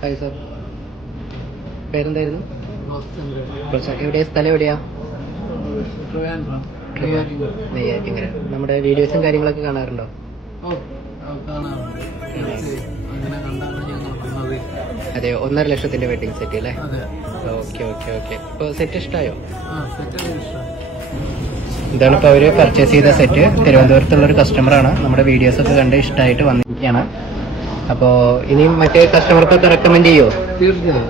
Hi sir, പേരെന്തായിരുന്നു? എവിടെയാ സ്ഥലം? എവിടെയാ? നെയ്യാറ്റിങ്കര. നമ്മുടെ വീഡിയോസും കാര്യങ്ങളൊക്കെ കാണാറുണ്ടോ? അതെ, 1.5 ലക്ഷത്തിന്റെ വെഡിങ് സെറ്റ് അല്ലേ? Okay okay okay. ഇപ്പൊ സെറ്റ് ഇഷ്ടമായോ? ഇതാണ് ഇപ്പോൾ അവര് പർച്ചേസ് ചെയ്ത സെറ്റ്. തിരുവനന്തപുരത്തുള്ള ഒരു കസ്റ്റമറാണ്. നമ്മുടെ വീഡിയോസ് ഒക്കെ കണ്ട് ഇഷ്ടമായിട്ട് വന്നിരിക്കുകയാണ്. അപ്പോൾ ഇനിയും മറ്റേ കസ്റ്റമർക്കൊക്കെ റെക്കമെൻഡ് ചെയ്യുമോ? തീർച്ചയായും.